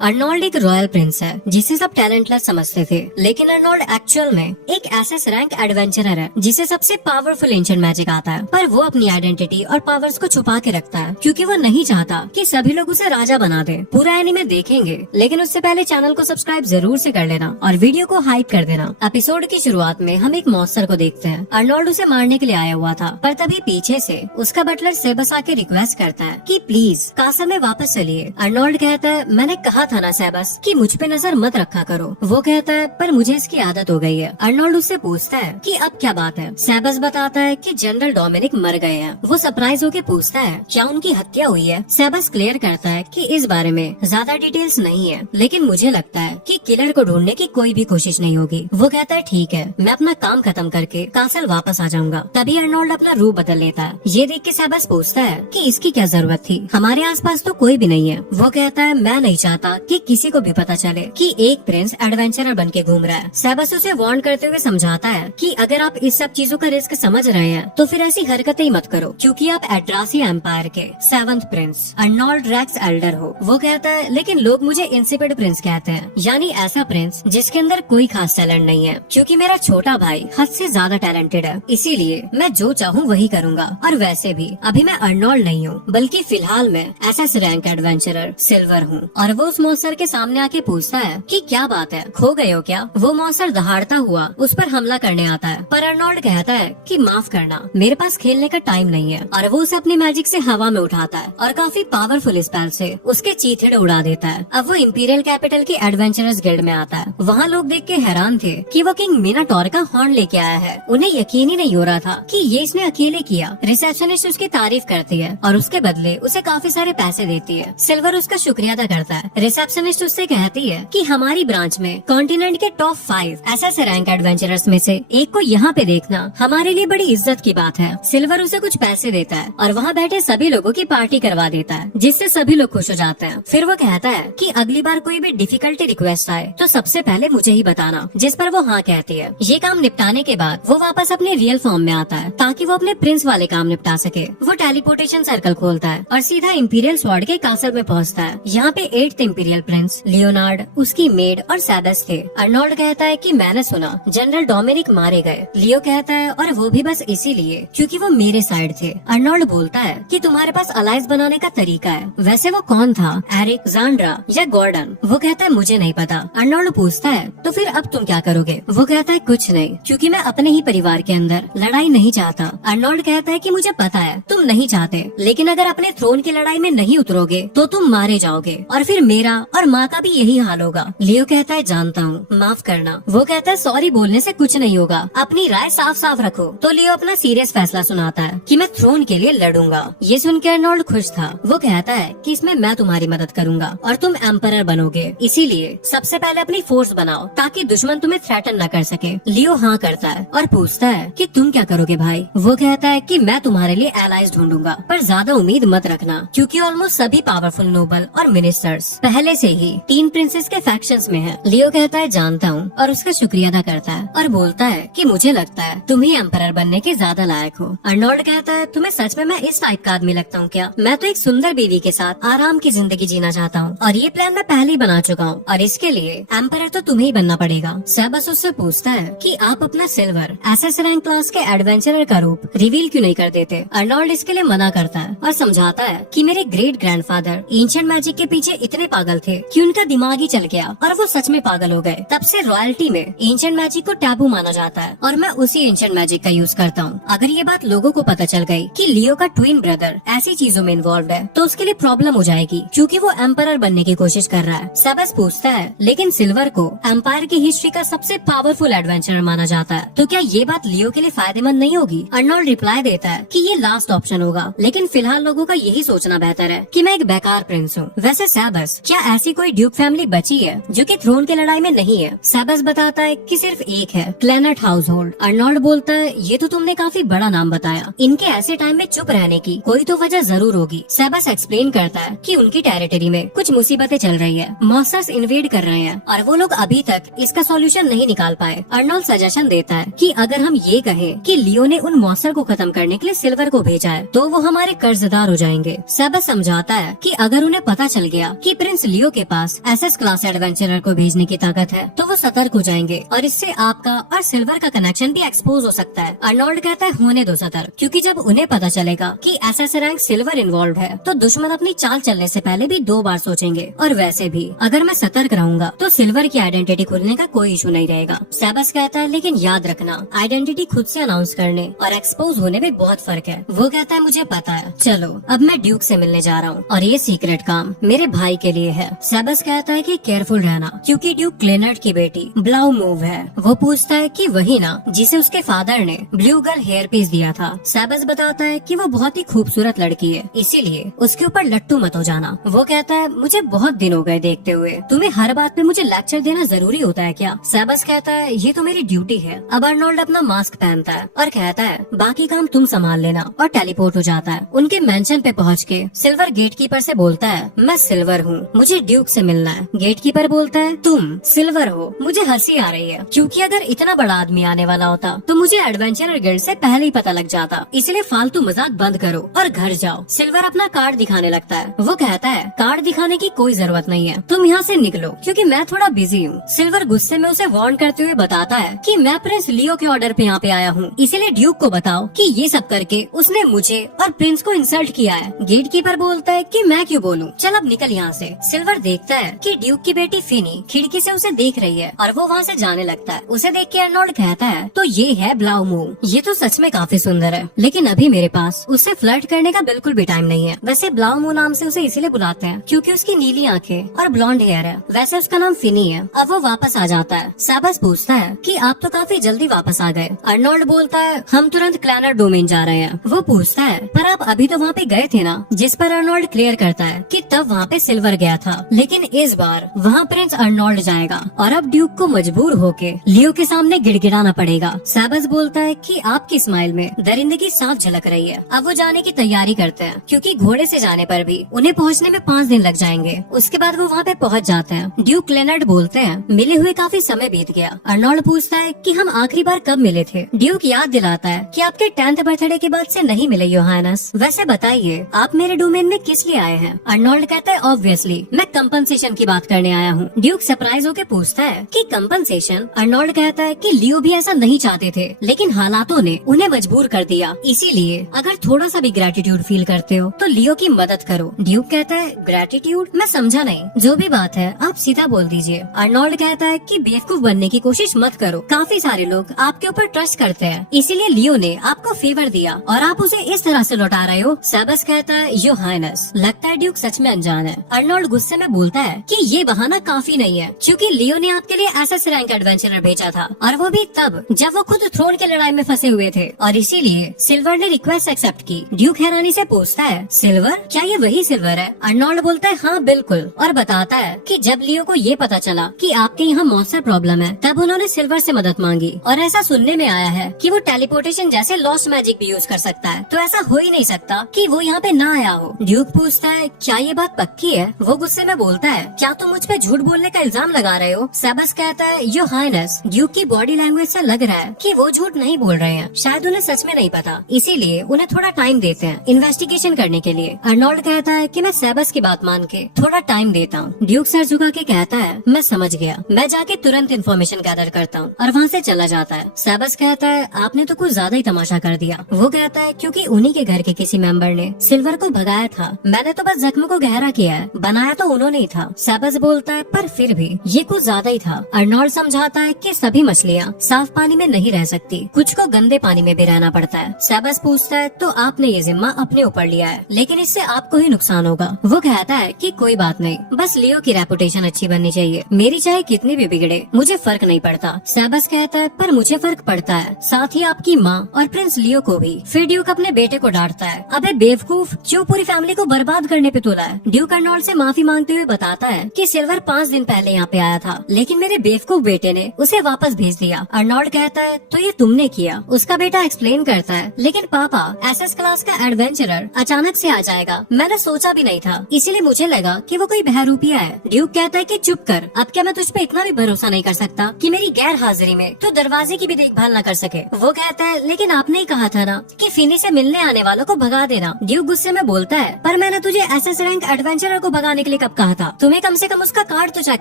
Arnold एक royal Prince है जिसे सब टैलेंटलेस समझते थे, लेकिन अर्नोल्ड एक्चुअल में एक एसएस रैंक एडवेंचरर है जिसे सबसे पावरफुल एंशिएंट मैजिक आता है। पर वो अपनी आइडेंटिटी और पावर्स को छुपा के रखता है क्योंकि वो नहीं चाहता कि सभी लोग उसे राजा बना दे। पूरा एनीमे देखेंगे, लेकिन उससे पहले चैनल को सब्सक्राइब जरूर से कर लेना और वीडियो को हाइप कर देना। एपिसोड की शुरुआत में हम एक मॉन्स्टर को देखते हैं। अर्नोल्ड उसे मारने के लिए आया हुआ था, पर तभी पीछे से उसका बटलर सेबस आके रिक्वेस्ट करता है कि प्लीज कासल में वापस चलिए। अर्नोल्ड कहता है, मैंने कहा था ना सेबस कि मुझ पे नजर मत रखा करो। वो कहता है, पर मुझे इसकी आदत हो गई है। अर्नोल्ड उससे पूछता है कि अब क्या बात है। सेबस बताता है कि जनरल डोमिनिक मर गए हैं। वो सरप्राइज होके पूछता है, क्या उनकी हत्या हुई है। सेबस क्लियर करता है कि इस बारे में ज्यादा डिटेल्स नहीं है, लेकिन मुझे लगता है कि किलर को ढूंढने की कोई भी कोशिश नहीं होगी। वो कहता है, ठीक है, मैं अपना काम खत्म करके कासल वापस आ जाऊंगा। तभी अर्नोल्ड अपना रूप बदल लेता है। ये देख के सेबस पूछता है कि इसकी क्या जरूरत थी, हमारे आसपास तो कोई भी नहीं है। वो कहता है, मैं नहीं चाहता कि किसी को भी पता चले कि एक प्रिंस एडवेंचरर बन के घूम रहा है। सेबस उसे वार्न करते हुए समझाता है कि अगर आप इस सब चीजों का रिस्क समझ रहे हैं तो फिर ऐसी हरकतें ही मत करो, क्योंकि आप एड्रासी एम्पायर के 7th Prince Arnold racks Elder हो। वो कहता है, लेकिन लोग मुझे इंसिपिड प्रिंस कहते हैं, यानी ऐसा प्रिंस जिसके अंदर कोई खास टैलेंट नहीं है। क्योंकि मेरा छोटा भाई हद से ज्यादा टैलेंटेड है, इसीलिए मैं जो चाहूँ वही करूँगा। और वैसे भी अभी मैं अर्नोल्ड नहीं हूँ, बल्कि फिलहाल मैं एसएस रैंक एडवेंचरर सिल्वर हूँ। और वो उस मॉन्स्टर के सामने आके पूछता है कि क्या बात है, खो गए हो क्या। वो मॉन्स्टर दहाड़ता हुआ उस पर हमला करने आता है, पर अर्नोल्ड कहता है कि माफ करना, मेरे पास खेलने का टाइम नहीं है। और वो उसे अपनी मैजिक से हवा में उठाता है और काफी पावरफुल स्पेल से उसके चीथड़े उड़ा देता है। अब वो इंपीरियल कैपिटल की एडवेंचरर्स गिल्ड में आता है। वहाँ लोग देख के हैरान थे कि वो किंग मिनाटोर का हॉर्न लेके आया है। उन्हें यकीन ही नहीं हो रहा था कि ये इसने अकेले किया। रिसेप्शनिस्ट उसकी तारीफ करती है और उसके बदले उसे काफी सारे पैसे देती है। सिल्वर उसका शुक्रिया अदा करता है। रिसेप्शनिस्ट उससे कहती है कि हमारी ब्रांच में कॉन्टिनेंट के टॉप 5 एसएस रैंक एडवेंचरर्स में से एक को यहाँ पे देखना हमारे लिए बड़ी इज्जत की बात है। सिल्वर उसे कुछ पैसे देता है और वहाँ बैठे सभी लोगों की पार्टी करवा देता है, जिससे सभी लोग खुश हो जाते हैं। फिर वो कहता है कि अगली बार कोई भी डिफिकल्टी रिक्वेस्ट आए तो सबसे पहले मुझे ही बताना, जिस पर वो हाँ कहती है। ये काम निपटाने के बाद वो वापस अपने रियल फॉर्म में आता है ताकि वो अपने प्रिंस वाले काम निपटा सके। वो टेलीपोर्टेशन सर्कल खोलता है और सीधा इंपीरियल स्वॉर्ड के कासल में पहुँचता है। यहाँ पे 8th इंपीरियल प्रिंस लियोनार्ड, उसकी मेड और सेबस थे। अर्नोल्ड कहता है कि मैंने सुना जनरल डोमिनिक मारे गए। लियो कहता है, और वो भी बस इसीलिए क्योंकि वो मेरे साइड थे। अर्नोल्ड बोलता है कि तुम्हारे पास अलायंस बनाने का तरीका है। वैसे वो कौन था, एरिक, ज़ांड्रा या गॉर्डन। वो कहता है, मुझे नहीं पता। अर्नोल्ड पूछता है, तो फिर अब तुम क्या करोगे। वो कहता है, कुछ नहीं, क्योंकि मैं अपने ही परिवार के अंदर लड़ाई नहीं चाहता। अर्नोल्ड कहता है कि मुझे पता है तुम नहीं चाहते, लेकिन अगर अपने थ्रोन की लड़ाई में नहीं उतरोगे तो तुम मारे जाओगे और फिर मेरा और माँ का भी यही हाल होगा। लियो कहता है, जानता हूँ, माफ करना। वो कहता है, सॉरी बोलने से कुछ नहीं होगा, अपनी राय साफ साफ रखो। तो लियो अपना सीरियस फैसला सुनाता है कि मैं थ्रोन के लिए लड़ूंगा। ये सुन के अर्नोल्ड खुश था। वो कहता है कि इसमें मैं तुम्हारी मदद करूंगा और तुम एम्परर बनोगे, इसीलिए सबसे पहले अपनी फोर्स बनाओ ताकि दुश्मन तुम्हें थ्रेटन न कर सके। लियो हाँ करता है और पूछता है कि तुम क्या करोगे भाई। वो कहता है कि मैं तुम्हारे लिए एलाइज ढूंढूंगा, पर ज्यादा उम्मीद मत रखना, क्योंकि ऑलमोस्ट सभी पावरफुल नोबल और मिनिस्टर्स पहले से ही 3 प्रिंसेस के फैक्शंस में हैं। लियो कहता है, जानता हूँ, और उसका शुक्रिया अदा करता है और बोलता है कि मुझे लगता है तुम ही एम्परर बनने के ज्यादा लायक हो। अर्नोल्ड कहता है, तुम्हें सच में मैं इस टाइप का आदमी लगता हूँ क्या। मैं तो एक सुंदर बीवी के साथ आराम की जिंदगी जीना चाहता हूँ और ये प्लान मैं पहले ही बना चुका हूँ, और इसके लिए एम्परर तो तुम्हें ही बनना पड़ेगा। सेबस उससे पूछता है कि आप अपना सिल्वर एसएस रैंक क्लास के एडवेंचरर का रूप रिवील क्यों नहीं कर देते। अर्नोल्ड इसके लिए मना करता है और समझाता है कि मेरे ग्रेट ग्रैंडफादर एंशिएंट मैजिक के पीछे इतने पागल थे कि उनका दिमाग ही चल गया और वो सच में पागल हो गए। तब से रॉयल्टी में एंशिएंट मैजिक को टैबू माना जाता है और मैं उसी एंशिएंट मैजिक का यूज करता हूँ। अगर ये बात लोगों को पता चल गई कि लियो का ट्विन ब्रदर ऐसी चीजों में इन्वॉल्व है तो उसके लिए प्रॉब्लम हो जाएगी, क्योंकि वो एम्परर बनने की कोशिश कर रहा है। सेबस पूछता है, लेकिन सिल्वर को एम्पायर की हिस्ट्री का सबसे पावरफुल एडवेंचरर माना जाता है, तो क्या ये बात लियो के लिए फायदेमंद नहीं होगी। अर्नोल्ड रिप्लाई देता है कि ये लास्ट ऑप्शन होगा, लेकिन फिलहाल लोगों का यही सोचना बेहतर है कि मैं एक बेकार प्रिंस हूँ। वैसे सेबस, क्या ऐसी कोई ड्यूक फैमिली बची है जो कि थ्रोन की लड़ाई में नहीं है। सेबस बताता है कि सिर्फ एक है, क्लेनेट हाउसहोल्ड। अर्नोल्ड बोलता है, ये तो तुमने काफी बड़ा नाम बताया, इनके ऐसे टाइम में चुप रहने की कोई तो वजह जरूर होगी। सेबस एक्सप्लेन करता है कि उनकी टेरिटरी में कुछ मुसीबतें चल रही है, मॉन्स्टर्स इन्वेड कर रहे हैं और वो लोग अभी तक इसका सॉल्यूशन नहीं निकाल पाए। अर्नोल्ड सजेशन देता है कि अगर हम ये कहें कि लियो ने उन मॉन्स्टर को खत्म करने के लिए सिल्वर को भेजा है तो वो हमारे कर्जदार हो जाएंगे। सेबस समझाता है कि अगर उन्हें पता चल गया कि प्रिंस प्रिंस लियो के पास एसएस क्लास एडवेंचरर को भेजने की ताकत है तो वो सतर्क हो जाएंगे और इससे आपका और सिल्वर का कनेक्शन भी एक्सपोज हो सकता है। अर्नोल्ड कहता है होने दो सतर्क, क्योंकि जब उन्हें पता चलेगा कि एसएस रैंक सिल्वर इन्वॉल्व है तो दुश्मन अपनी चाल चलने से पहले भी 2 बार सोचेंगे। और वैसे भी अगर मैं सतर्क रहूंगा तो सिल्वर की आइडेंटिटी खुलने का कोई इशू नहीं रहेगा। सेबस कहता है लेकिन याद रखना, आइडेंटिटी खुद से अनाउंस करने और एक्सपोज होने में बहुत फर्क है। वो कहता है मुझे पता है, चलो अब मैं ड्यूक से मिलने जा रहा हूँ और ये सीक्रेट काम मेरे भाई के लिए है। सेबस कहता है कि केयरफुल रहना, क्योंकि ड्यूक क्लेनर्ड की बेटी ब्लाउ मूव है। वो पूछता है कि वही ना जिसे उसके फादर ने ब्लू गर्ल हेयर पीस दिया था। सेबस बताता है कि वो बहुत ही खूबसूरत लड़की है, इसीलिए उसके ऊपर लट्टू मत हो जाना। वो कहता है मुझे बहुत दिन हो गए देखते हुए, तुम्हें हर बात पे मुझे लेक्चर देना जरूरी होता है क्या? सेबस कहता है ये तो मेरी ड्यूटी है। अब अर्नोल्ड अपना मास्क पहनता है और कहता है बाकी काम तुम संभाल लेना, और टेलीपोर्ट हो जाता है। उनके मेंशन पे पहुँच के सिल्वर गेटकीपर से बोलता है मैं सिल्वर हूँ, मुझे ड्यूक से मिलना है। गेटकीपर बोलता है तुम सिल्वर हो? मुझे हंसी आ रही है, क्योंकि अगर इतना बड़ा आदमी आने वाला होता तो मुझे एडवेंचरर गिल्ड से पहले ही पता लग जाता, इसलिए फालतू मजाक बंद करो और घर जाओ। सिल्वर अपना कार्ड दिखाने लगता है। वो कहता है कार्ड दिखाने की कोई जरूरत नहीं है, तुम यहाँ से निकलो क्योंकि मैं थोड़ा बिजी हूँ। सिल्वर गुस्से में उसे वार्न करते हुए बताता है कि मैं प्रिंस लियो के ऑर्डर पे यहाँ पे आया हूँ, इसीलिए ड्यूक को बताओ कि ये सब करके उसने मुझे और प्रिंस को इंसल्ट किया है। गेटकीपर बोलता है कि मैं क्यों बोलूं, चल अब निकल यहाँ से। सिल्वर देखता है कि ड्यूक की बेटी फिनी खिड़की से उसे देख रही है और वो वहाँ से जाने लगता है। उसे देख के अर्नोल्ड कहता है तो ये है ब्लाउ मूव, ये तो सच में काफी सुंदर है, लेकिन अभी मेरे पास उससे फ्लर्ट करने का बिल्कुल भी टाइम नहीं है। वैसे ब्लाउ मूव नाम से उसे इसीलिए बुलाते हैं क्योंकि उसकी नीली आंखें और ब्लॉन्ड हेयर है। वैसे उसका नाम फिनी है। अब वो वापस आ जाता है। सेबस पूछता है कि आप तो काफी जल्दी वापस आ गए। अर्नोल्ड बोलता है हम तुरंत क्लैनर डोमेन जा रहे हैं। वो पूछता है पर आप अभी तो वहाँ पे गए थे ना, जिस पर अर्नोल्ड क्लियर करता है कि तब वहाँ पे सिल्वर गया था, लेकिन इस बार वहाँ प्रिंस अर्नोल्ड जाएगा और अब ड्यूक को मजबूर होके लियो के सामने गिड़गिड़ाना पड़ेगा। सेबस बोलता है कि आपकी स्माइल में दरिंदगी साफ झलक रही है। अब वो जाने की तैयारी करते हैं, क्योंकि घोड़े से जाने पर भी उन्हें पहुँचने में 5 दिन लग जाएंगे। उसके बाद वो वहाँ पे पहुँच जाते हैं। ड्यूक क्लेनर्ड बोलते हैं मिले हुए काफी समय बीत गया। अर्नोल्ड पूछता है कि हम आखिरी बार कब मिले थे? ड्यूक याद दिलाता है कि आपके 10th बर्थडे के बाद से नहीं मिले योहानस। वैसे बताइए आप मेरे डोमेन में किस लिए आए हैं? अर्नोल्ड कहता है ऑब्वियसली मैं कंपनसेशन की बात करने आया हूँ। ड्यूक सरप्राइज होकर पूछता है कि कंपनसेशन? अर्नोल्ड कहता है कि लियो भी ऐसा नहीं चाहते थे, लेकिन हालातों ने उन्हें मजबूर कर दिया, इसीलिए अगर थोड़ा सा भी ग्रेटिट्यूड फील करते हो तो लियो की मदद करो। ड्यूक कहता है ग्रेटिट्यूड? मैं समझा नहीं, जो भी बात है आप सीधा बोल दीजिए। अर्नोल्ड कहता है कि बेवकूफ बनने की कोशिश मत करो, काफी सारे लोग आपके ऊपर ट्रस्ट करते हैं, इसीलिए लियो ने आपको फेवर दिया और आप उसे इस तरह से लौटा रहे हो। सेबस कहता है योर हाइनेस, लगता है ड्यूक सच में अनजान है। अर्नोल्ड गुस्से में बोलता है कि ये बहाना काफी नहीं है, क्योंकि लियो ने आपके लिए एसएस रैंक एडवेंचरर भेजा था, और वो भी तब जब वो खुद थ्रोन की लड़ाई में फंसे हुए थे, और इसीलिए सिल्वर ने रिक्वेस्ट एक्सेप्ट की। ड्यूक हैरानी से पूछता है सिल्वर? क्या ये वही सिल्वर है? अर्नोल्ड बोलता है हाँ बिल्कुल, और बताता है कि जब लियो को ये पता चला कि आपके यहाँ मॉन्स्टर प्रॉब्लम है, तब उन्होंने सिल्वर से मदद मांगी, और ऐसा सुनने में आया है कि वो टेलीपोर्टेशन जैसे लॉस्ट मैजिक भी यूज कर सकता है, तो ऐसा हो ही नहीं सकता कि वो यहाँ पे ना आया हो। ड्यूक पूछता है क्या ये बात पक्की है? वो गुस्से में बोलता है क्या तुम मुझ पे झूठ बोलने का इल्जाम लगा रहे हो? सेबस कहता है योर हाइनेस, ड्यूक की बॉडी लैंग्वेज से लग रहा है कि वो झूठ नहीं बोल रहे हैं, शायद उन्हें सच में नहीं पता, इसीलिए उन्हें थोड़ा टाइम देते हैं इन्वेस्टिगेशन करने के लिए। अर्नोल्ड कहता है कि मैं सेबस की बात मान के थोड़ा टाइम देता हूँ। ड्यूक सर झुका के कहता है मैं समझ गया, मैं जाके तुरंत इन्फॉर्मेशन गैदर करता हूँ, और वहाँ से चला जाता है। सेबस कहता है आपने तो कुछ ज्यादा ही तमाशा कर दिया। वो कहता है क्योंकि उन्हीं के घर के किसी मेंबर ने सिल्वर को भगाया था, मैंने तो बस जख्म को गहरा किया है, बनाया तो उन्होंने ही था। सेबस बोलता है पर फिर भी ये कुछ ज्यादा ही था। अर्नोल्ड समझाता है कि सभी मछलियाँ साफ पानी में नहीं रह सकती, कुछ को गंदे पानी में भी रहना पड़ता है। सेबस पूछता है तो आपने ये जिम्मा अपने ऊपर लिया है, लेकिन इससे आपको ही नुकसान होगा। वो कहता है कि कोई बात नहीं, बस लियो की रेपुटेशन अच्छी बननी चाहिए, मेरी चाहे कितनी भी बिगड़े मुझे फर्क नहीं पड़ता। सेबस कहता है पर मुझे फर्क पड़ता है, साथ ही आपकी माँ और प्रिंस लियो को भी। फिर ड्यूक अपने बेटे को डांटता है अबे बेवकूफ, क्यों पूरी फैमिली को बर्बाद करने पे तुला है? ड्यूक अर्नोल्ड से माफी मांगते हुए बताता है कि सिल्वर 5 दिन पहले यहाँ पे आया था, लेकिन मेरे बेवकूफ बेटे ने उसे वापस भेज दिया। अर्नोल्ड कहता है तो ये तुमने किया? उसका बेटा एक्सप्लेन करता है लेकिन पापा एसएस क्लास का एडवेंचरर अचानक से आ जाएगा, मैंने सोचा भी नहीं था, इसीलिए मुझे लगा कि वो कोई बहरूपिया है। ड्यूक कहता है कि चुप कर, अब क्या मैं तुझ पे इतना भी भरोसा नहीं कर सकता कि मेरी गैर हाजिरी में तो दरवाजे की भी देखभाल न कर सके? वो कहता है लेकिन आपने ही कहा था ना कि फिनी से मिलने आने वालों को भगा देना। ड्यूक गुस्से में बोलता है पर मैंने तुझे एसएस रैंक एडवेंचरर को भगाने करने के लिए कब कहा था? तुम्हें कम से कम उसका कार्ड तो चेक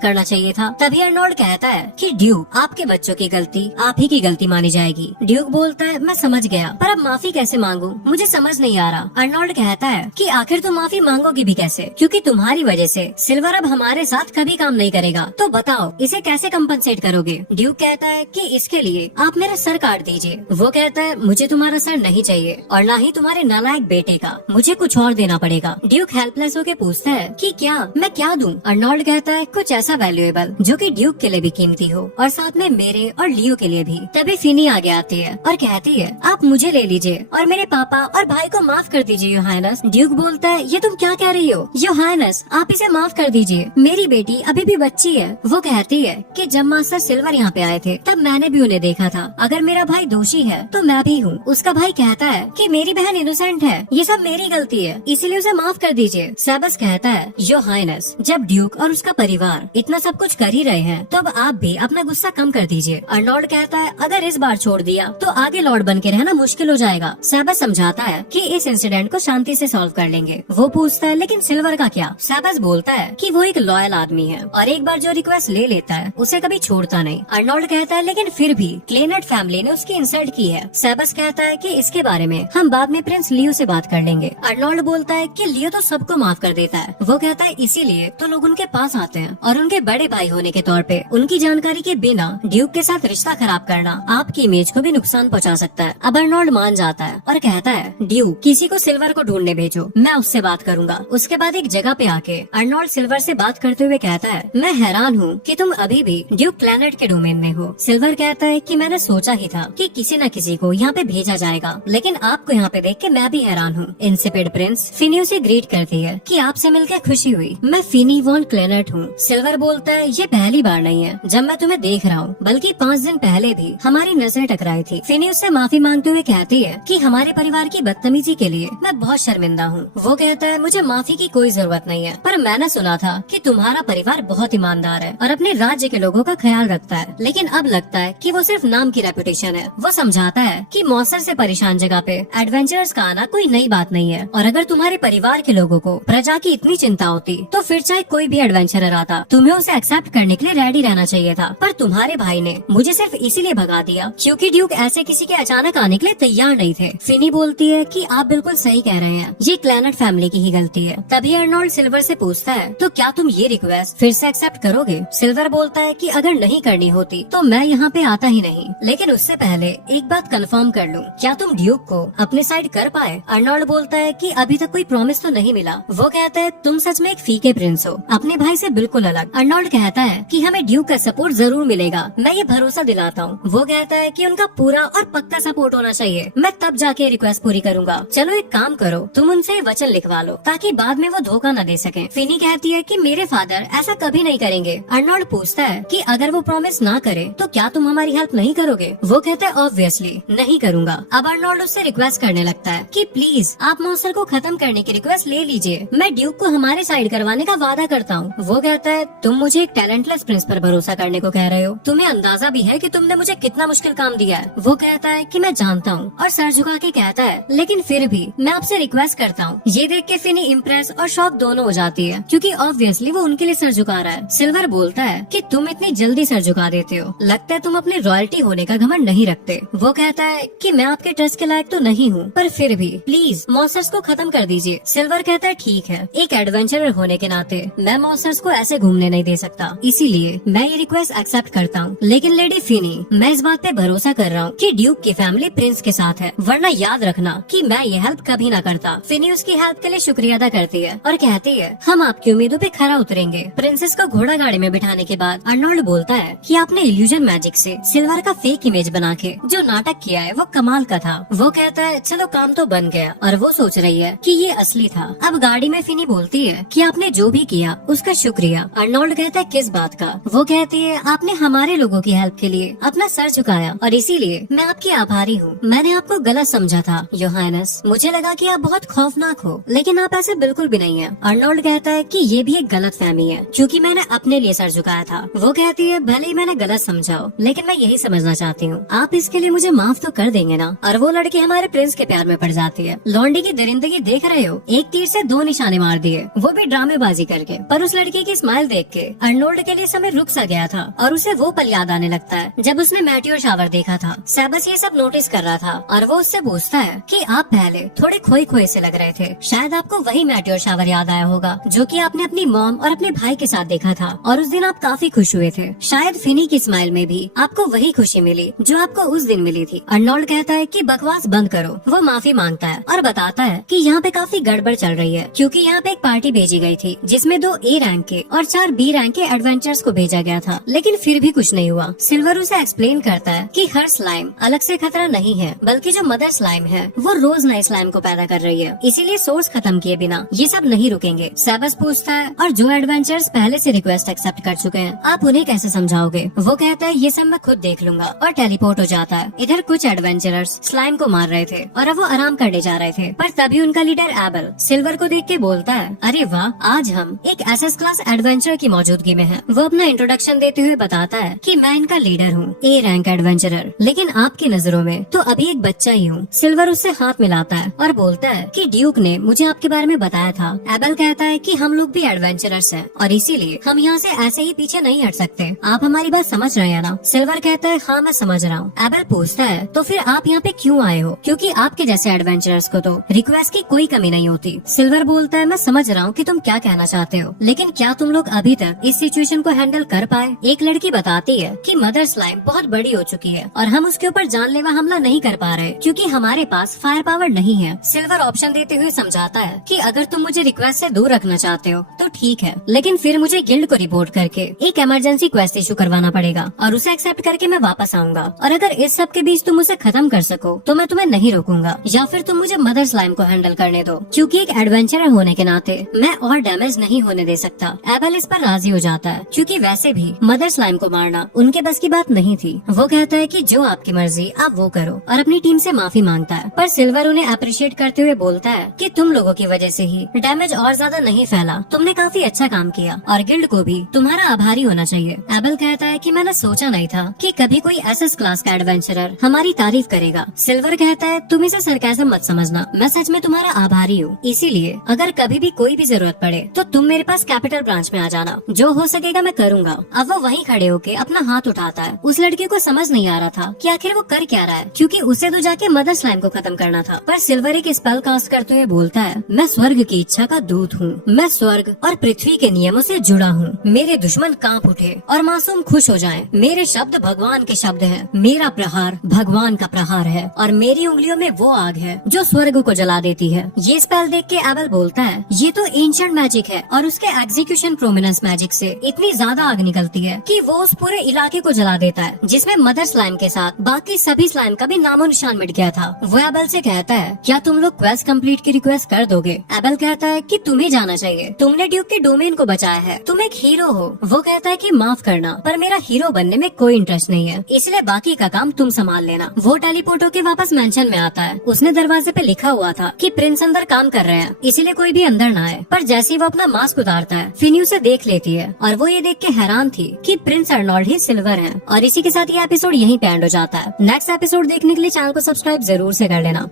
करना चाहिए था। तभी अर्नोल्ड कहता है कि ड्यूक, आपके बच्चों की गलती आप ही की गलती मानी जाएगी। ड्यूक बोलता है मैं समझ गया, पर अब माफी कैसे मांगू, मुझे समझ नहीं आ रहा। अर्नोल्ड कहता है कि आखिर तुम माफी मांगोगी भी कैसे, क्योंकि तुम्हारी वजह से सिल्वर अब हमारे साथ कभी काम नहीं करेगा। तो बताओ इसे कैसे कंपनसेट करोगे? ड्यूक कहता है कि इसके लिए आप मेरा सर काट दीजिए। वो कहता है मुझे तुम्हारा सर नहीं चाहिए और न ही तुम्हारे नालायक बेटे का, मुझे कुछ और देना पड़ेगा। ड्यूक हेल्पलेस होकर पूछता है कि क्या मैं क्या दूं? अर्नोल्ड कहता है कुछ ऐसा वैल्यूएबल जो कि ड्यूक के लिए भी कीमती हो और साथ में मेरे और लियो के लिए भी। तभी फिनी आगे आती है और कहती है आप मुझे ले लीजिए और मेरे पापा और भाई को माफ कर दीजिए योर हाइनेस। ड्यूक बोलता है ये तुम क्या कह रही हो योर हाइनेस, आप इसे माफ कर दीजिए, मेरी बेटी अभी भी बच्ची है। वो कहती है कि जब मास्टर सिल्वर यहाँ पे आए थे तब मैंने भी उन्हें देखा था, अगर मेरा भाई दोषी है तो मैं भी हूँ। उसका भाई कहता है कि मेरी बहन इनोसेंट है, ये सब मेरी गलती है, इसीलिए उसे माफ कर दीजिए। सेबस कहता है योर हाइनेस, जब ड्यूक और उसका परिवार इतना सब कुछ कर ही रहे हैं तो अब आप भी अपना गुस्सा कम कर दीजिए। अर्नोल्ड कहता है अगर इस बार छोड़ दिया तो आगे लॉर्ड बन के रहना मुश्किल हो जाएगा। सेबस समझाता है कि इस इंसिडेंट को शांति से सॉल्व कर लेंगे। वो पूछता है लेकिन सिल्वर का क्या? सेबस बोलता है कि वो एक लॉयल आदमी है और एक बार जो रिक्वेस्ट ले लेता है उसे कभी छोड़ता नहीं। अर्नोल्ड कहता है लेकिन फिर भी क्लेनेट फैमिली ने उसकी इंसल्ट की है। सेबस कहता है कि इसके बारे में हम बाद में प्रिंस लियो से बात कर लेंगे। अर्नोल्ड बोलता है कि लियो तो सबको माफ कर देता है। वो कहता है इसीलिए तो लोग उनके पास आते हैं और उनके बड़े भाई होने के तौर पे उनकी जानकारी के बिना ड्यूक के साथ रिश्ता खराब करना आपकी इमेज को भी नुकसान पहुंचा सकता है। अब अर्नोल्ड मान जाता है और कहता है ड्यूक किसी को सिल्वर को ढूंढने भेजो, मैं उससे बात करूंगा। उसके बाद एक जगह पे आके अर्नोल्ड सिल्वर से बात करते हुए कहता है मैं हैरान हूँ कि तुम अभी भी ड्यूक प्लेनेट के डोमेन में हो। सिल्वर कहता है कि मैंने सोचा ही था कि किसी न किसी को यहाँ पे भेजा जाएगा, लेकिन आपको यहाँ पे देख के मैं भी हैरान हूँ। इंसिपिड प्रिंस फिनी उसे ग्रीट करती है कि आपसे मिलकर खुशी हुई, मैं फिनी वॉन क्लेनेट हूँ। सिल्वर बोलता है ये पहली बार नहीं है जब मैं तुम्हें देख रहा हूँ, बल्कि 5 दिन पहले भी हमारी नजरें टकराई थी। फिनी उससे माफी मांगते हुए कहती है कि हमारे परिवार की बदतमीजी के लिए मैं बहुत शर्मिंदा हूँ। वो कहता है मुझे माफी की कोई जरूरत नहीं है, पर मैंने सुना था कि तुम्हारा परिवार बहुत ईमानदार है और अपने राज्य के लोगों का ख्याल रखता है, लेकिन अब लगता है कि वो सिर्फ नाम की रेपुटेशन है। वो समझाता है कि मौसर से परेशान जगह पे एडवेंचर्स का आना कोई नई बात नहीं है, और अगर तुम्हारे परिवार के लोगों को प्रजा की इतनी चिंता होती तो फिर चाहे कोई भी एडवेंचरर आता तुम्हें उसे एक्सेप्ट करने के लिए रेडी रहना चाहिए था। पर तुम्हारे भाई ने मुझे सिर्फ इसीलिए भगा दिया क्योंकि ड्यूक ऐसे किसी के अचानक आने के लिए तैयार नहीं थे। फिनी बोलती है कि आप बिल्कुल सही कह रहे हैं, ये क्लैनेट फैमिली की ही गलती है। तभी अर्नोल्ड सिल्वर से पूछता है तो क्या तुम ये रिक्वेस्ट फिर से एक्सेप्ट करोगे? सिल्वर बोलता है कि अगर नहीं करनी होती तो मैं यहाँ पे आता ही नहीं, लेकिन उससे पहले एक बात कंफर्म कर लूं, क्या तुम ड्यूक को अपने साइड कर पाए? अर्नोल्ड बोलता है कि अभी तक कोई प्रॉमिस तो नहीं मिला। वो कहता है तुम सच में एक फीके प्रिंस हो, अपने भाई से बिल्कुल अलग। अर्नोल्ड कहता है कि हमें ड्यूक का सपोर्ट जरूर मिलेगा, मैं ये भरोसा दिलाता हूँ। वो कहता है कि उनका पूरा और पक्का सपोर्ट होना चाहिए, मैं तब जाके रिक्वेस्ट पूरी करूंगा। चलो एक काम करो, तुम उनसे वचन लिखवा लो ताकि बाद में वो धोखा न दे सके। फिनी कहती है कि मेरे फादर ऐसा कभी नहीं करेंगे। अर्नोल्ड पूछता है कि अगर वो प्रॉमिस ना करे तो क्या तुम हमारी हेल्प नहीं करोगे? वो कहता है ऑब्वियसली नहीं करूंगा। अब अर्नोल्ड उससे रिक्वेस्ट करने लगता है कि प्लीज आप मॉन्स्टर को खत्म करने की रिक्वेस्ट ले लीजिए, मैं ड्यूक को हमारे साइड करवाने का वादा करता हूँ। वो कहता है तुम मुझे एक टैलेंटलेस प्रिंस पर भरोसा करने को कह रहे हो, तुम्हें अंदाजा भी है कि तुमने मुझे कितना मुश्किल काम दिया है। वो कहता है कि मैं जानता हूँ और सर झुका के कहता है लेकिन फिर भी मैं आपसे रिक्वेस्ट करता हूँ। ये देख के फिनी इम्प्रेस और शॉक दोनों हो जाती है क्योंकि ऑब्वियसली वो उनके लिए सर झुका रहा है। सिल्वर बोलता है कि तुम इतनी जल्दी सर झुका देते हो, लगता है तुम अपने रॉयल्टी होने का घमंड नहीं रखते। वो कहता है कि मैं आपके ट्रस्ट के लायक तो नहीं हूँ, पर फिर भी प्लीज मॉन्स्टर्स को खत्म कर दीजिए। सिल्वर कहता है ठीक है, एक एडवेंचरर होने के नाते मैं मॉन्स्टर्स को ऐसे घूमने नहीं दे सकता, इसीलिए मैं ये रिक्वेस्ट एक्सेप्ट करता हूँ। लेकिन लेडी फिनी, मैं इस बात पे भरोसा कर रहा हूँ कि ड्यूक की फैमिली प्रिंस के साथ है, वरना याद रखना कि मैं ये हेल्प कभी ना करता। फिनी उसकी हेल्प के लिए शुक्रिया अदा करती है और कहती है हम आपकी उम्मीदों पे खरा उतरेंगे। प्रिंसेस को घोड़ा गाड़ी में बिठाने के बाद अर्नोल्ड बोलता है कि आपने इल्यूजन मैजिक से सिल्वर का फेक इमेज बना के जो नाटक किया है वो कमाल का था। वो कहता है चलो काम तो बन गया, और वो सोच रही है कि ये असली था। अब गाड़ी में फिनी बोलती है कि आपने जो भी किया उसका शुक्रिया। अर्नोल्ड कहता है किस बात का? वो कहती है आपने हमारे लोगों की हेल्प के लिए अपना सर झुकाया और इसीलिए मैं आपकी आभारी हूँ। मैंने आपको गलत समझा था योर हाइनेस, मुझे लगा कि आप बहुत खौफनाक हो, लेकिन आप ऐसे बिल्कुल भी नहीं है। अर्नोल्ड कहता है कि ये भी एक गलत फहमी है क्योंकि मैंने अपने लिए सर झुकाया था। वो कहती है भले ही मैंने गलत समझा हो, लेकिन मैं यही समझना चाहती हूँ आप इसके लिए मुझे माफ तो कर देंगे ना? और वो लड़की हमारे प्रिंस के प्यार में पड़ जाती है। लॉन्डी की दरिंदगी देख रहे हो, एक तीर से 2 निशाने मार दिए, वो भी ड्रामेबाजी करके। पर उस लड़की की स्माइल देख के अर्नोल्ड के लिए समय रुक सा गया था और उसे वो पल याद आने लगता है जब उसने मैट्योर शावर देखा था। सेबस ये सब नोटिस कर रहा था और वो उससे पूछता है कि आप पहले थोड़े खोए खोए से लग रहे थे। शायद आपको वही मैट्योर शावर याद आया होगा जो कि आपने अपनी मॉम और अपने भाई के साथ देखा था और उस दिन आप काफी खुश हुए थे। शायद फिनी की स्माइल में भी आपको वही खुशी मिली जो आपको उस दिन मिली थी। अर्नोल्ड कहता है कि बकवास बंद करो। वो माफी मांगता है और बताता है कि यहाँ पे काफी गड़बड़ चल रही है क्योंकि यहाँ पे एक पार्टी भेजी गई थी जिसमें 2 ए रैंक के और 4 बी रैंक के एडवेंचर्स को भेजा गया था, लेकिन फिर भी कुछ नहीं हुआ। सिल्वर उसे एक्सप्लेन करता है कि हर स्लाइम अलग से खतरा नहीं है, बल्कि जो मदर स्लाइम है वो रोज नए स्लाइम को पैदा कर रही है, इसीलिए सोर्स खत्म किए बिना ये सब नहीं रुकेंगे। सेबस पूछता है और जो एडवेंचर्स पहले से रिक्वेस्ट एक्सेप्ट कर चुके हैं आप उन्हें कैसे समझाओगे? वो कहता है ये सब मैं खुद देख लूंगा और टेलीपोर्ट हो जाता है। इधर कुछ एडवेंचरर्स स्लाइम को मार रहे थे और अब वो आराम करने जा रहे थे, पर तभी उनका लीडर एबल सिल्वर को देख के बोलता है, अरे वाह, आज हम एक एसएस क्लास एडवेंचर की मौजूदगी में हैं। वो अपना इंट्रोडक्शन देते हुए बताता है कि मैं इनका लीडर हूँ, ए रैंक एडवेंचरर, लेकिन आपकी नजरों में तो अभी एक बच्चा ही हूँ। सिल्वर उससे हाथ मिलाता है और बोलता है कि ड्यूक ने मुझे आपके बारे में बताया था। एबल कहता है कि हम लोग भी एडवेंचरर्स हैं और इसीलिए हम यहाँ से ऐसे ही पीछे नहीं हट सकते। आप हमारी बात समझ रहे हैं ना? सिल्वर कहता है हाँ मैं समझ रहा हूँ। एबल पूछता है तो फिर आप यहाँ पे क्यों आए हो? क्योंकि आपके जैसे एडवेंचरर्स को तो रिक्वेस्ट की कोई कमी नहीं होती। सिल्वर बोलता है मैं समझ रहा हूँ कि तुम क्या कहना चाहते हो, लेकिन क्या तुम लोग अभी तक इस सिचुएशन को हैंडल कर पाए? एक लड़की बताती है कि मदर स्लाइम बहुत बड़ी हो चुकी है और हम उसके ऊपर जानलेवा हमला नहीं कर पा रहे क्योंकि हमारे पास फायर पावर नहीं है। सिल्वर ऑप्शन देते हुए समझाता है कि अगर तुम मुझे रिक्वेस्ट से दूर रखना चाहते हो तो ठीक है, लेकिन फिर मुझे गिल्ड को रिपोर्ट करके एक इमरजेंसी क्वेस्ट इशू करवाना पड़ेगा और उसे एक्सेप्ट करके मैं वापस आऊंगा। और अगर इस सब के बीच तुम उसे खत्म कर सको तो मैं तुम्हें नहीं रोकूंगा, या फिर तुम मुझे मदर स्लाइम को हैंडल करने दो क्योंकि एक एडवेंचरर होने के नाते मैं और डैमेज नहीं होने दे सकता। एबल इस पर राजी हो जाता है क्योंकि वैसे भी मदर स्लाइम को मारना उनके बस की बात नहीं थी। वो कहता है कि जो आपकी मर्जी आप वो करो और अपनी टीम से माफी मांगता है, पर सिल्वर उन्हें अप्रिशिएट करते हुए बोलता है कि तुम लोगों की वजह से ही डैमेज और ज्यादा नहीं फैला, तुमने काफी अच्छा काम किया और गिल्ड को भी तुम्हारा आभारी होना चाहिए। एबल कहता है कि मैंने सोचा नहीं था कि कभी कोई एसएस क्लास का एडवेंचरर हमारी तारीफ करेगा। सिल्वर कहता है तुम इसे सरकाज़म मत समझना, मैं सच में तुम्हारा आभारी हूँ, इसीलिए अगर कभी भी कोई भी जरूरत पड़े तो तुम मेरे पास कैपिटल ब्रांच में आ जाना, जो हो सकेगा मैं करूँगा। अब वो वहीं खड़े होके अपना हाथ उठाता है। उस लड़की को समझ नहीं आ रहा था कि आखिर वो कर क्या रहा है क्योंकि उसे तो जाके मदर स्लाइम को खत्म करना था, पर सिल्वर एक स्पेल कास्ट करते हुए बोलता है मैं स्वर्ग की इच्छा का दूत हूँ, मैं स्वर्ग और पृथ्वी के नियमों से जुड़ा हूँ। मेरे दुश्मन कांप उठे और मासूम खुश हो जाएं। मेरे शब्द भगवान के शब्द हैं, मेरा प्रहार भगवान का प्रहार है और मेरी उंगलियों में वो आग है जो स्वर्ग को जला देती है। ये स्पेल देख के एबल बोलता है ये तो एंशिएंट मैजिक है और उसके एग्जीक्यूशन प्रोमिनेंस मैजिक से इतनी ज्यादा आग निकलती है कि वो उस पूरे इलाके को जला देता है जिसमें मदर स्लाइम के साथ बाकी सभी स्लाइम का भी नामो निशान मिट गया था। वो एबल से कहता है क्या तुम लोग क्वेस्ट कंप्लीट की रिक्वेस्ट कर दोगे? एबल कहता है कि तुम्हें जाना चाहिए, तुमने ड्यूक के डोमेन को बचाया है, तुम एक हीरो हो। वो कहता है कि माफ करना पर मेरा हीरो बनने में कोई इंटरेस्ट नहीं है, इसलिए बाकी का काम तुम संभाल लेना। वो टेलीपोर्ट होके वापस मेंशन में आता है। उसने दरवाजे पे लिखा हुआ था कि प्रिंस अंदर काम कर रहे हैं, इसीलिए कोई भी अंदर ना आए, पर जैसे ही वो अपना मास्क उतारता है फिनी उसे देख लेती है और वो ये देख के हैरान थी कि प्रिंस अर्नोल्ड ही सिल्वर है। और इसी के साथ ये एपिसोड यहीं पे एंड हो जाता है। नेक्स्ट एपिसोड देखने के लिए चैनल को सब्सक्राइब जरूर से कर लेना।